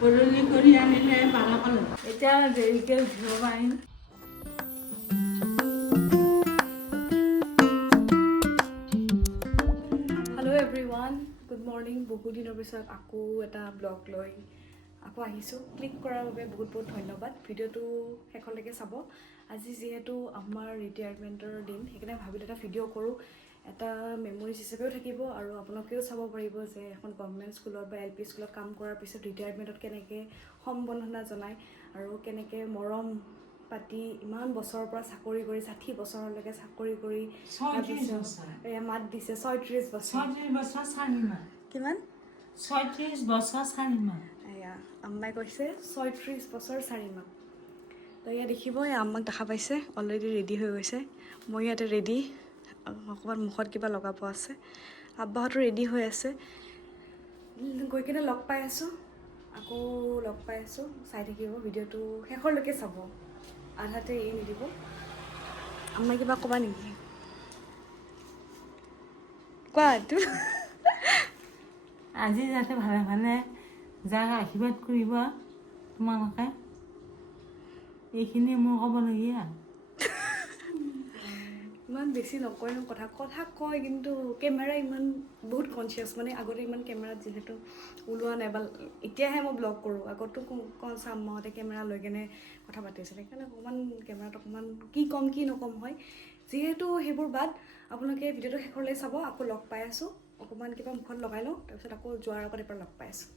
বদলি কৰি আনিলে বাৰা পালোঁ। এতিয়া দেৰিকৈ উঠিব পাৰিম। Hello' everyone, good morning. বহুত দিনৰ পিছত আকৌ এটা ব্লগ লৈ আকৌ আহিছোঁ। ক্লিক কৰাৰ বাবে বহুত বহুত ধন্যবাদ। ভিডিঅ'টো শেষলৈকে চাব। আজি যিহেতু আমাৰ ৰিটায়াৰমেণ্টৰ দিন, সেইকাৰণে ভাবিলোঁ এটা ভিডিঅ' কৰোঁ। এটা মেমৰিজ হিচাপেও থাকিব আৰু আপোনালোকেও চাব পাৰিব যে এখন গভৰ্ণমেণ্ট স্কুলত বা LP স্কুলত কাম কৰাৰ পিছত ৰিটায়াৰমেণ্টত কেনেকৈ সম্বৰ্ধনা জনায় আৰু কেনেকৈ মৰম পাতি ইমান বছৰৰ পৰা চাকৰি কৰি 60 বছৰলৈকে চাকৰি কৰি মাত দিছে 36 বছৰ। 36 বছৰ 4 মাহ। কিমান? 36 বছৰ 4 মাহ। এয়া আম্মাই কৈছে 36 বছৰ 4 মাহ। তো এয়া দেখিব, এয়া আম্মাক দেখা পাইছে, অলৰেডি ৰেডি হৈ গৈছে। মই ইয়াতে ৰেডি, অকণমান মুখত কিবা লগাব আছে। আব্বাহঁতো ৰেডি হৈ আছে। গৈ কিনে লগ পাই আছোঁ, আকৌ লগ পাই আছোঁ। চাই থাকিব, ভিডিঅ'টো শেষলৈকে চাব, আধাতে এৰি নিদিব। আম্মাই কিবা ক'বা নেকি? কোৱা তো। আজি যাতে ভালে ভালে যাক আশীৰ্বাদ কৰিব তোমালোকে, এইখিনি মোৰ ক'বলগীয়া। ইমান বেছি নকয় ন, কথা কয়, কিন্তু কেমেৰা ইমান বহুত কনচিয়াছ। মানে আগতে ইমান কেমেৰাত যিহেতু ওলোৱা নাই, বা এতিয়াহে মই ব্লগ কৰোঁ। আগতো কওঁ চাম্মাহঁতে কেমেৰা লৈ কেনে কথা পাতিছিলে, সেইকাৰণে অকণমান কেমেৰাত অকণমান কি ক'ম কি নক'ম হয়। যিহেতু সেইবোৰ বাদ, আপোনালোকে ভিডিঅ'টো শেষলৈ চাব। আকৌ লগ পাই আছোঁ, অকণমান কিবা মুখত লগাই লওঁ, তাৰপিছত আকৌ যোৱাৰ আগত এবাৰ লগ পাই আছোঁ।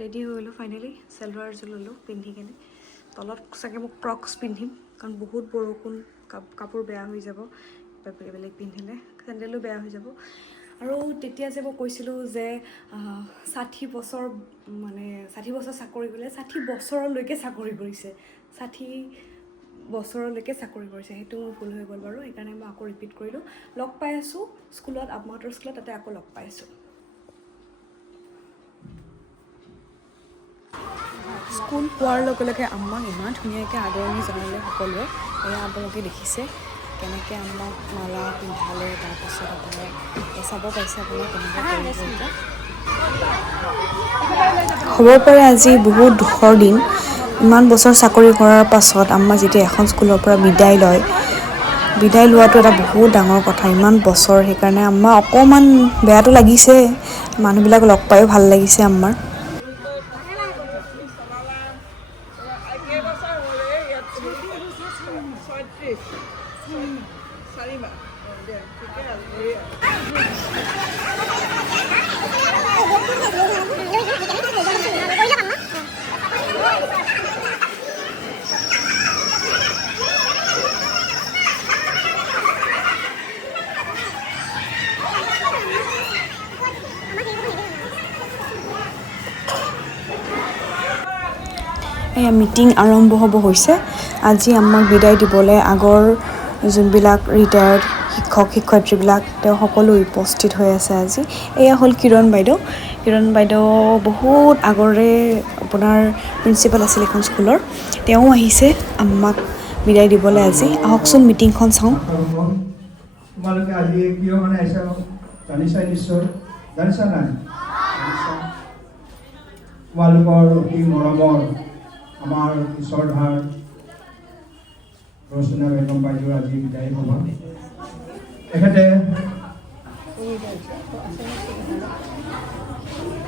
ৰেডি হৈ গ'লোঁ ফাইনেলি। চেলৱাৰ এযোৰ ল'লোঁ পিন্ধি কেনে। তলত চাগে মোক ক্ৰক্স পিন্ধিম, কাৰণ বহুত বৰষুণ, কাপোৰ বেয়া হৈ যাব বেলেগ পিন্ধিলে, চেণ্ডেলো বেয়া হৈ যাব। আৰু তেতিয়া যে মই কৈছিলোঁ যে 60 বছৰ মানে 60 বছৰ চাকৰি কৰিলে, 60 বছৰলৈকে চাকৰি কৰিছে, 60 বছৰলৈকে চাকৰি কৰিছে। সেইটো মোৰ ভুল হৈ গ'ল বাৰু, সেইকাৰণে মই আকৌ ৰিপিট কৰিলোঁ। লগ পাই আছোঁ স্কুলত, আম্মাহঁতৰ স্কুলত, তাতে আকৌ লগ পাই আছোঁ। স্কুল পোৱাৰ লগে লগে আম্মাক ইমান ধুনীয়াকৈ আদৰণি জনালে সকলোৱে। এয়া আপোনালোকে দেখিছে কেনেকৈ আম্মাক মালা পিন্ধালে, তাৰপিছত আপোনাৰ চাব পাইছে আপোনাৰ কেনেকৈ কৰিছে। হ'ব পাৰে আজি বহুত দুখৰ দিন। ইমান বছৰ চাকৰি কৰাৰ পাছত আম্মা যেতিয়া এখন স্কুলৰ পৰা বিদায় লয়, বিদায় লোৱাটো এটা বহুত ডাঙৰ কথা, ইমান বছৰ। সেইকাৰণে আম্মা অকণমান বেয়াটো লাগিছে। মানুহবিলাক লগ পায়ো ভাল লাগিছে আম্মাৰ। এয়া মিটিং আৰম্ভ হ'ব হৈছে। আজি আম্মাক বিদায় দিবলৈ আগৰ যোনবিলাক ৰিটায়াৰ্ড শিক্ষক শিক্ষয়িত্ৰীবিলাক, তেওঁ সকলো উপস্থিত হৈ আছে আজি। এয়া হ'ল কিৰণ বাইদেউ। কিৰণ বাইদেউ বহুত আগৰে আপোনাৰ প্ৰিন্সিপাল আছিল এখন স্কুলৰ। তেওঁ আহিছে আম্মাক বিদায় দিবলৈ আজি। আহকচোন মিটিংখন চাওঁ। তোমালোকে আজি কিয় মানে আহিছা জানিছাই নিশ্চয়, জানিছা নাই? তোমালোকৰ অতি মৰমৰ আমাৰ ঈশ্বৰধাৰ ৰচনা বেগম বাইদেউ আজি বিদায় হ'ব। তেখেতে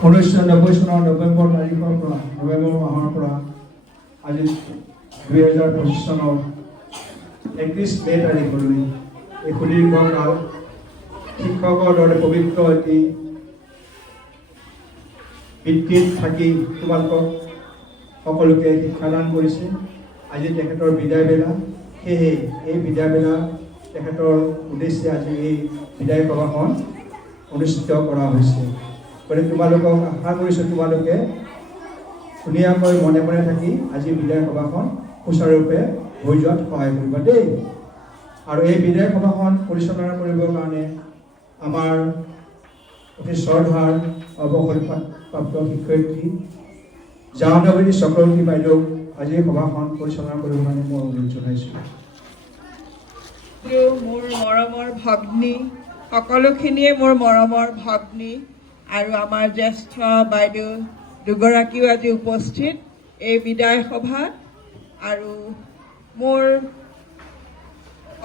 1990 চনৰ নৱেম্বৰ মাহৰ পৰা আজি 2025 চনৰ 31 মে তাৰিখলৈ এই সুদীৰ্ঘ কাল শিক্ষকৰ দৰে পবিত্ৰ এটি বৃত্তিত থাকি তোমালোকক সকলোকে শিক্ষাদান কৰিছে। আজি তেখেতৰ বিদায় বেলা, সেয়েহে এই বিদায় বেলা তেখেতৰ উদ্দেশ্যে আজি এই বিদায় সভাখন অনুষ্ঠিত কৰা হৈছে। গতিকে তোমালোকক আশা কৰিছোঁ তোমালোকে ধুনীয়াকৈ মনে মনে থাকি আজি বিদায় সভাখন সুচাৰুৰূপে হৈ যোৱাত সহায় কৰিবা দেই। আৰু এই বিদায় সভাখন পৰিচালনা কৰিবৰ কাৰণে আমাৰ অতি শ্ৰদ্ধাৰ অৱসৰপ্ৰাপ্ত শিক্ষয়িত্ৰী জাহ্নৱী চক্ৰৱৰ্তী বাইদেউক আজি সভাখন পৰিচালনা কৰিবৰ কাৰণে মই অনুৰোধ জনাইছোঁ। মোৰ মৰমৰ ভগ্নী, সকলোখিনিয়ে মোৰ মৰমৰ ভগ্নী, আৰু আমাৰ জ্যেষ্ঠ বাইদেউ দুগৰাকীও আজি উপস্থিত এই বিদায় সভাত। আৰু মোৰ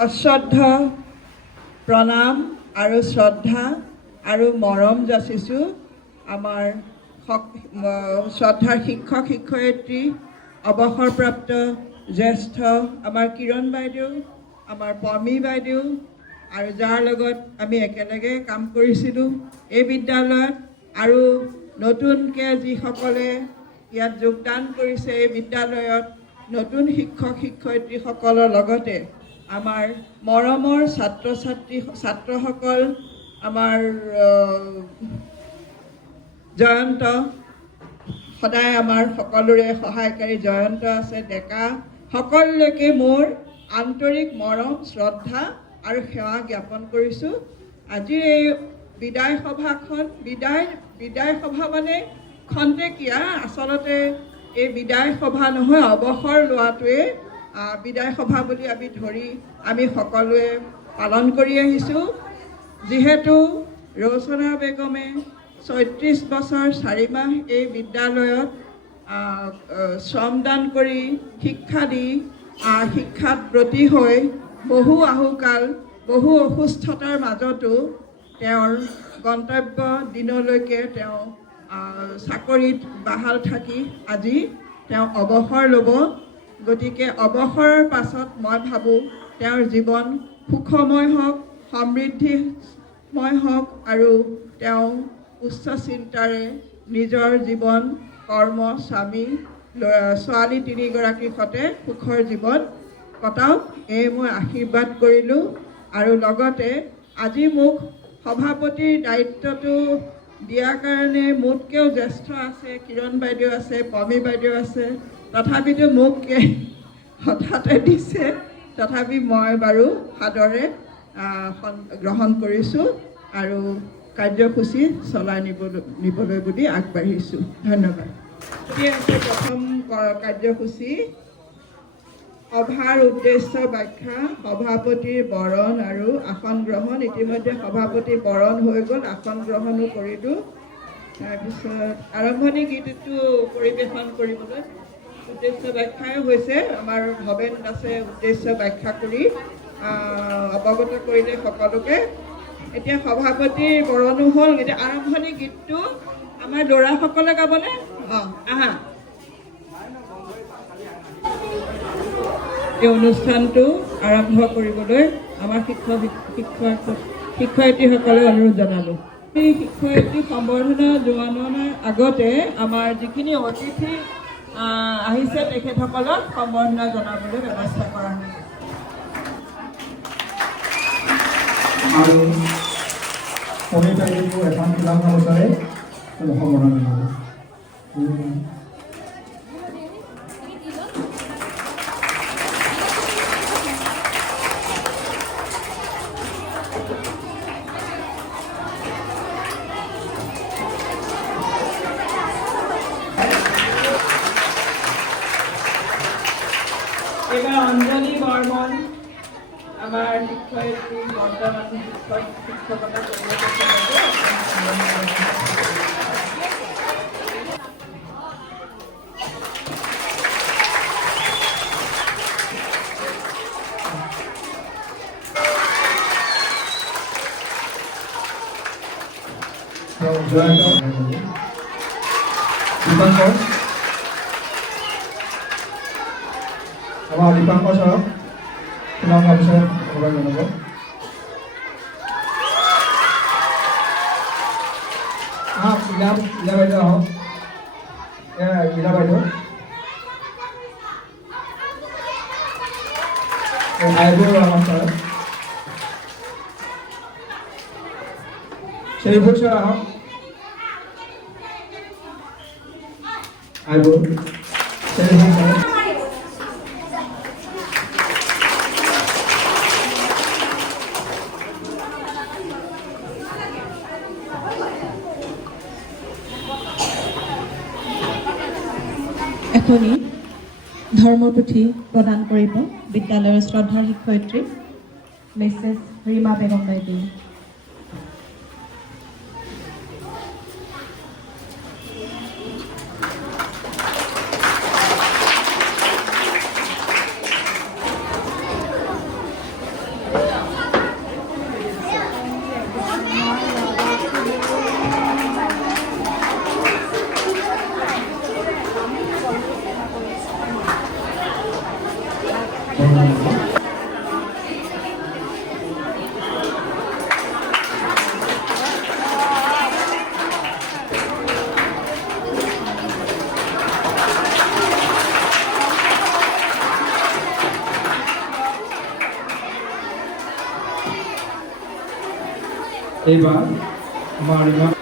অশ্ৰদ্ধ প্ৰণাম আৰু শ্ৰদ্ধা আৰু মৰম যাচিছোঁ আমাৰ শ্ৰদ্ধাৰ শিক্ষক শিক্ষয়িত্ৰী, অৱসৰপ্ৰাপ্ত জ্যেষ্ঠ আমাৰ কিৰণ বাইদেউ, আমাৰ পমী বাইদেউ, আৰু যাৰ লগত আমি একেলগে কাম কৰিছিলোঁ এই বিদ্যালয়ত, আৰু নতুনকৈ যিসকলে ইয়াত যোগদান কৰিছে এই বিদ্যালয়ত, নতুন শিক্ষক শিক্ষয়িত্ৰীসকলৰ লগতে আমাৰ মৰমৰ ছাত্ৰসকল, আমাৰ জয়ন্ত, সদায় আমাৰ সকলোৰে সহায়কাৰী জয়ন্ত আছে, ডেকা, সকলোলৈকে মোৰ আন্তৰিক মৰম, শ্ৰদ্ধা আৰু সেৱা জ্ঞাপন কৰিছোঁ। আজিৰ এই বিদায় সভাখন বিদায় সভা মানে খন্তেকীয়া, আচলতে এই বিদায় সভা নহয়, অৱসৰ লোৱাটোৱে বিদায় সভা বুলি আমি সকলোৱে পালন কৰি আহিছোঁ। যিহেতু ৰৌচনা বেগমে ৩৬ বছৰ ৪ মাহ এই বিদ্যালয়ত শ্ৰমদান কৰি শিক্ষা দি শিক্ষাত ব্ৰতী হৈ বহু আহুকাল, বহু অসুস্থতাৰ মাজতো তেওঁৰ গন্তব্য দিনলৈকে তেওঁ চাকৰিত বাহাল থাকি আজি তেওঁ অৱসৰ ল'ব। গতিকে অৱসৰৰ পাছত মই ভাবোঁ তেওঁৰ জীৱন সুখময় হওক, সমৃদ্ধিময় হওক, আৰু তেওঁ উচ্চ চিন্তাৰে নিজৰ জীৱন, কৰ্ম, স্বামী, ছোৱালী 3গৰাকীৰ সৈতে সুখৰ জীৱন কটাওক, এই মই আশীৰ্বাদ কৰিলোঁ। আৰু লগতে আজি মোক সভাপতিৰ দায়িত্বটো দিয়াৰ কাৰণে মোতকৈও জ্যেষ্ঠ আছে, কিৰণ বাইদেউ আছে, পমী বাইদেউ আছে, তথাপিতো মোক হঠাতে দিছে, তথাপি মই বাৰু সাদৰে গ্ৰহণ কৰিছোঁ আৰু কাৰ্যসূচী চলাই নিবলৈ বুলি আগবাঢ়িছোঁ। ধন্যবাদ। প্ৰথম কাৰ্যসূচী সভাৰ উদ্দেশ্য ব্যাখ্যা, সভাপতিৰ বৰণ আৰু আসন গ্ৰহণ। ইতিমধ্যে সভাপতি বৰণ হৈ গ'ল, আসন গ্ৰহণো কৰিলোঁ। তাৰপিছত আৰম্ভণি গীতটো পৰিৱেশন কৰিবলৈ উদ্দেশ্য ব্যাখ্যাই হৈছে আমাৰ ভৱেন দাসে উদ্দেশ্য ব্যাখ্যা কৰি অৱগত কৰিলে সকলোকে। এতিয়া সভাপতিৰ বৰণো হ'ল, এতিয়া আৰম্ভণি গীতটো আমাৰ ল'ৰাসকলে গাবনে? আহা। এই অনুষ্ঠানটো আৰম্ভ কৰিবলৈ আমাৰ শিক্ষয়িত্ৰীসকলে অনুৰোধ জনালোঁ। এই শিক্ষয়িত্ৰী সম্বৰ্ধনা জনোৱাৰ আগতে আমাৰ যিখিনি অতিথি আহিছে তেখেতসকলক সম্বৰ্ধনা জনাবলৈ ব্যৱস্থা কৰা হৈছে। আৰু পমী বাইদেউকো এখন কিতাপ অনুসাৰে সম্বৰ্ধনা জনাব। এইবাৰ অঞ্জলি বৰ্মন আমাৰ শিক্ষয়িত্ৰী, বৰ্তমান শিক্ষকতা কৰিবলৈ আমাৰ দীপাংকৰ ছাৰক কিমান অফিচাৰ সভাপতি জনাব। ইলা বাইদেউ আহক, ইলা বাইদেউ আইবুৰ ৰহমান ছাৰ, শ্ৰীভূত ছাৰ আহক, আইবুৰ শ্ৰীভূত ছাৰ। এখনি ধৰ্মপুথি প্ৰদান কৰিব বিদ্যালয়ৰ শ্ৰদ্ধাৰ শিক্ষয়িত্ৰী মিছেছ ৰীমা বেগম বাইদেউ। এইবাৰ আমাৰ ইমান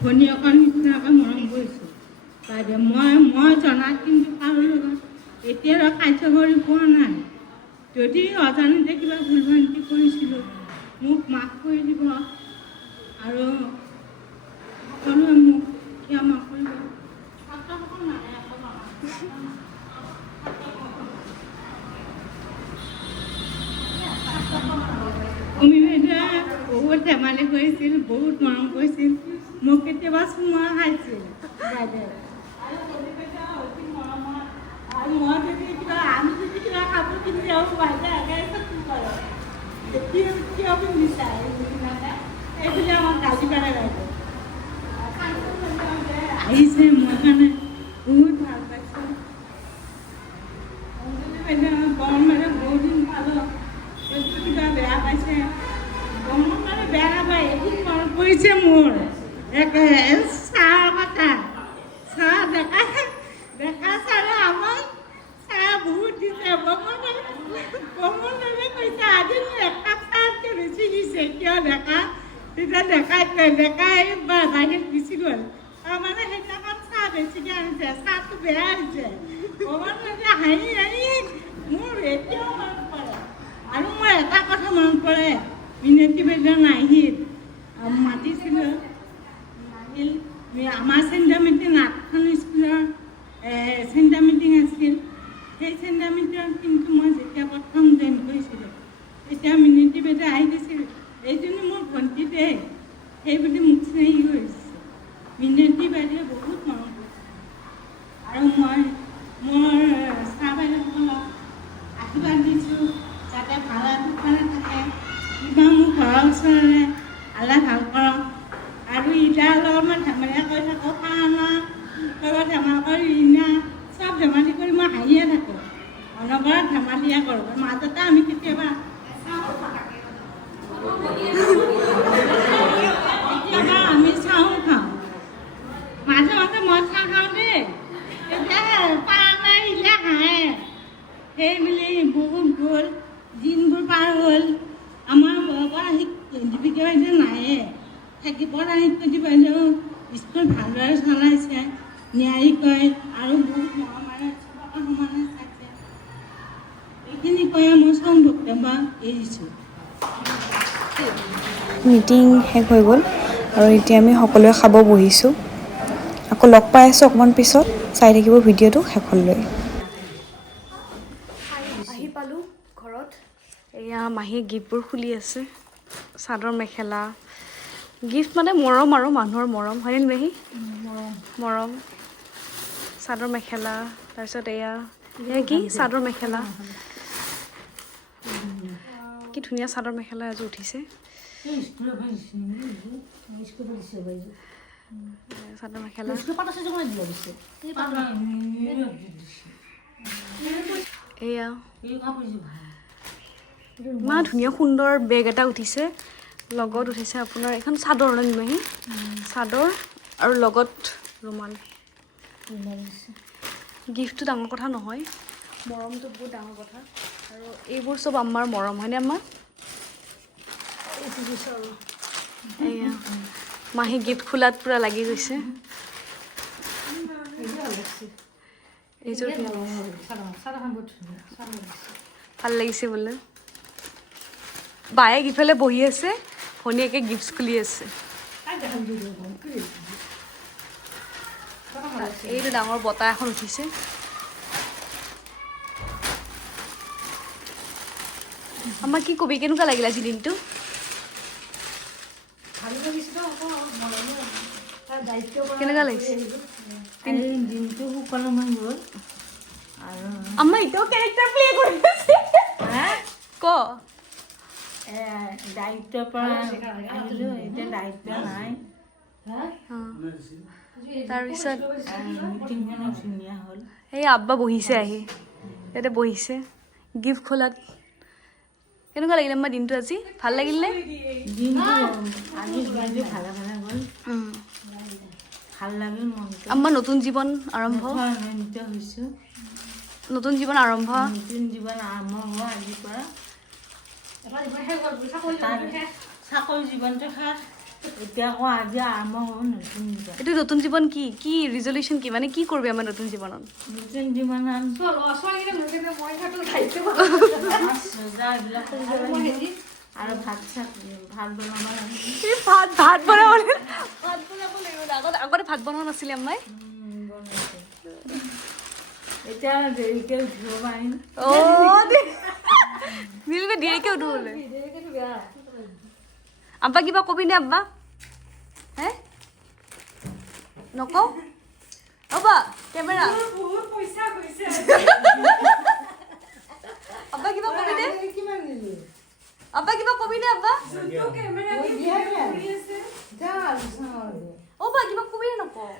ভনীয়েকৰ নিচিনাকৈ মৰম কৰিছোঁ। বাইদেউ মই জনাত কিন্তু কাৰো লগত এতিয়া কাৰ্য কৰি পোৱা নাই। যদি অজানিতে কিবা ভুল ভ্ৰান্তি কৰিছিলোঁ মোক মাফ কৰি দিব আৰু সকলোৱে মোক ক্ষমা কৰিব। তুমি বাইদেৱে বহুত ধেমালি কৰিছিল, বহুত মৰম কৰিছিল, মোক কেতিয়াবা চুমা খাইছিল বাইদেউ। আৰু মই যদি কিবা আমি যদি কিবা কাপোৰ পিন্ধি আহোঁ বাইদেউ একেবাৰে কি কৰে কিয় পিন্ধিছা এইবুলি আমাক গালি পাৰে বাইদেউ। আহিছে মই কাৰণে বহুত ভাল পাইছোঁ বাইদেউ। গৰম বাইদেউ বহুত দিন পালোঁ, কিবা বেয়া পাইছে গৰম মানে বেয়া নাপায়। এদিন মনত পৰিছে মোৰ চাহৰ কথা। চাহ ডেকা ছাৰে আমাক চাহ বহুত দিছে। বমন কৈছে আজি মোৰ একাপ চাহতকৈ বেছি দিছে কিয় ডেকা। তেতিয়া ডেকাই বাহিৰত গুচি গ'ল। তাৰমানে সেইদিনাখন চাহ বেছিকৈ আনিছে, চাহটো বেয়া হৈছে। বমন হাঁহি হাঁহি মোৰ এতিয়াও মনত পৰে। আৰু মোৰ এটা কথা মনত পৰে, মিনতী বাইদেউ নাহিল, মাতিছিলোঁ নাহিল। আমাৰ চেণ্টাৰ মিটিং 8খন স্কুলৰ চেণ্টাৰ মিটিং আছিল। সেই চেণ্টাৰ মিটিঙত কিন্তু মই যেতিয়া প্ৰথম জইন কৰিছিলোঁ তেতিয়া মিনতী বাইদেউ আহি গৈছিল, এইজনী মোৰ ভণ্টি দেই, সেইবুলি মোক চিনাকি কৰিছে। মিনতী বাইদেৱে বহুত মৰম কৰিছে। আৰু মই মোৰ চাহ বাইদেউসকলক আশীৰ্বাদ দিছোঁ যাতে ভালে কুশলে থাকে, কিবা মোৰ ঘৰৰ ওচৰৰে আল্লাই ভাল কৰক। আৰু ইটাৰ লগত মই ধেমালি কৰি থাকোঁ, খানা লগত ধেমালি কৰি ৰীণা চব ধেমালি কৰি মই হাঁহিয়ে থাকোঁ, অনবৰত ধেমালিয়ে কৰোঁ। মাজতে আমি কেতিয়াবা আমি চাহো খাওঁ, মাজে মাজে মই চাহ খাওঁ দেই, তেতিয়া পাৰা আহিলে হাঁহে। সেই বুলি বহুত গ'ল, দিনবোৰ পাৰ হ'ল। আমাৰ দীপিকা বাইদেউ নায়ে, থাকিব দীপিকা বাইদেউ স্কুল ভালদৰে চলাইছে, ন্যায়িকৈ আৰু বহুত মৰমেৰে চবকে সমানে চাইছে। এইখিনি কৈয়ে মই চব বক্তব্য এৰিছোঁ। মিটিং শেষ হৈ গ'ল আৰু এতিয়া আমি সকলোৱে খাব বহিছোঁ। আকৌ লগ পাই আছোঁ অকণমান পিছত, চাই থাকিব ভিডিঅ'টো শেষলৈ। আহি পালোঁ ঘৰত। এয়া মাহীয়ে গিফ্টবোৰ খুলি আছে, চাদৰ মেখেলা গিফ্ট মানে মৰম আৰু মানুহৰ মৰম হয়নে মাহী? মৰম চাদৰ মেখেলা, তাৰপিছত এয়া কি চাদৰ মেখেলা, কি ধুনীয়া চাদৰ মেখেলা এযোৰ উঠিছে। চাদৰ মেখেলা এয়া ইমান ধুনীয়া সুন্দৰ বেগ এটা উঠিছে। লগত উঠিছে আপোনাৰ এখন চাদৰ নিমাহি, চাদৰ আৰু লগত ৰুমাল। গিফ্টটো ডাঙৰ কথা নহয়, মৰমটো বহুত ডাঙৰ কথা। আৰু এইবোৰ চব আমাৰ মৰম হয়নে আমাৰ? এয়া মাহী গিফ্ট খোলাত পূৰা লাগি গৈছে। এইযোৰ ভাল লাগিছে বোলে। বায়েক ইফালে বহি আছে, ভনীয়েকে গিফ্ট খুলি আছে। এইটো ডাঙৰ বঁটা এখন উঠিছে। আমাৰ কি কবি, কেনেকুৱা লাগিল আজি দিনটো? কেনেকুৱা লাগিছে দিনটো সুকলমে গ'ল। আৰু আমাৰ এতিয়াও কেৰেক্টাৰ প্লে কৰি আছে। ক দায়িত্বৰ পৰা আহিলোঁ, এতিয়া দায়িত্ব নাই। তাৰপিছত মিটিংখনো ধুনীয়া হ'ল। এই আব্বা বহিছে, আহি ইয়াতে বহিছে গিফ্ট খোলাত। কেনেকুৱা লাগিলে আমাৰ দিনটো আজি? ভাল লাগিলনে? দিনটো আজি দিনটো ভালে ভালে গ'ল, ভাল লাগিল মনটো। আমাৰ নতুন জীৱন আৰম্ভ, আনন্দিত হৈছোঁ। নতুন জীৱন আৰম্ভ, নতুন জীৱন আৰম্ভ হ'ব আজিৰ পৰা। চাকৰি জীৱনটো শেষ, এতিয়া আকৌ আজি আৰম্ভ হ'ল নতুন জীৱন। এইটো নতুন জীৱন কি কি ৰিজলিউশ্যন কি মানে কি কৰিবি আমাৰ নতুন জীৱনত? নতুন জীৱনত আৰু ভাত বনাব লাগে। ভাত বনাব লাগিব। আগতে ভাত বনোৱা নাছিলে আম্মাই? এতিয়া দেৰিকে উঠিব পাৰিম। দেৰিকে উঠো বোলে। আব্বা কিবা কবি নে আব্বা? হে নকওঁ? আব্বা কেমেৰা আব্বা কিবা কবি নে? আব্বা কিবা কবি নে আব্বা? বা কিবা কবি নে নকওঁ?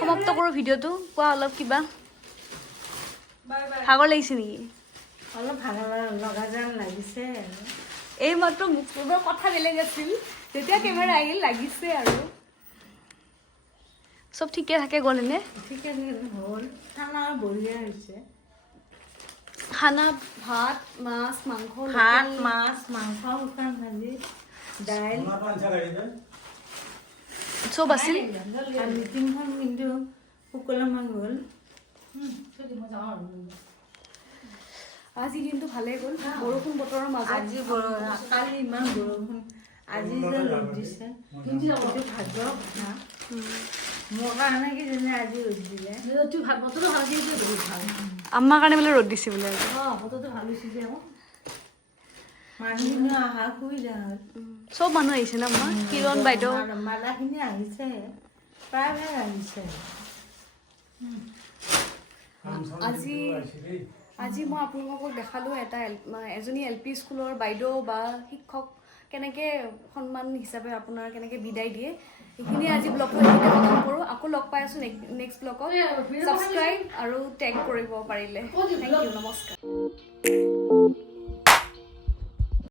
সমাপ্ত কৰোঁ ভিডিঅ'টো। কোৱা অলপ কিবা। ভাগৰ লাগিছে নেকি? অলপ ভাগৰ লগা যেন লাগিছে। এই মাত্ৰ মুখৰ কথা বেলেগ আছিল, যেতিয়া কেমেৰা আহিল লাগিছে আৰু। চব ঠিকে থাকে গ'ল এনে? ঠিকে হ'ল। খানা বঢ়িয়া হৈছে। খানা ভাত মাছ মাংস ভাত মাছ মাংস শুকান ভাজি দাইল চব আছিল। আৰু মিটিংখন কিন্তু সুকলমে গ'ল। আজি কিন্তু ভালেই গ'ল। বৰষুণ বতৰৰ মাজত আজি কালি ইমান বৰষুণ, আজি যে ৰ'দ দিছে এইটো ভাগ্যৰ কথা। মোৰ কাৰণে কিজানি আজি ৰ'দ দিলে। বতৰটো ভাল দিছে বহুত ভাল। আম্মাৰ কাৰণে বোলে ৰ'দ দিছে বোলে আজি। বতৰটো ভাল হৈছে যে আকৌ মানুহখিনি অহাৰ সুবিধা হ'ল। চব মানুহ আহিছে না আম্মা? কিৰণ বাইদেউ মালাখিনি আহিছে, প্ৰায়ভাগ আহিছে। আজি মই আপোনালোকক দেখালোঁ এজনী LP স্কুলৰ বাইদেউ বা শিক্ষক কেনেকৈ সন্মান হিচাপে আপোনাৰ কেনেকৈ বিদায় দিয়ে এইখিনি আজি ব্লগটো খতম কৰোঁ। আকৌ লগ পাই আছোঁ নেক্সট ব্লগত। ছাবস্ক্ৰাইব আৰু টেগ কৰিব পাৰিলে। থেংক ইউ, নমস্কাৰ।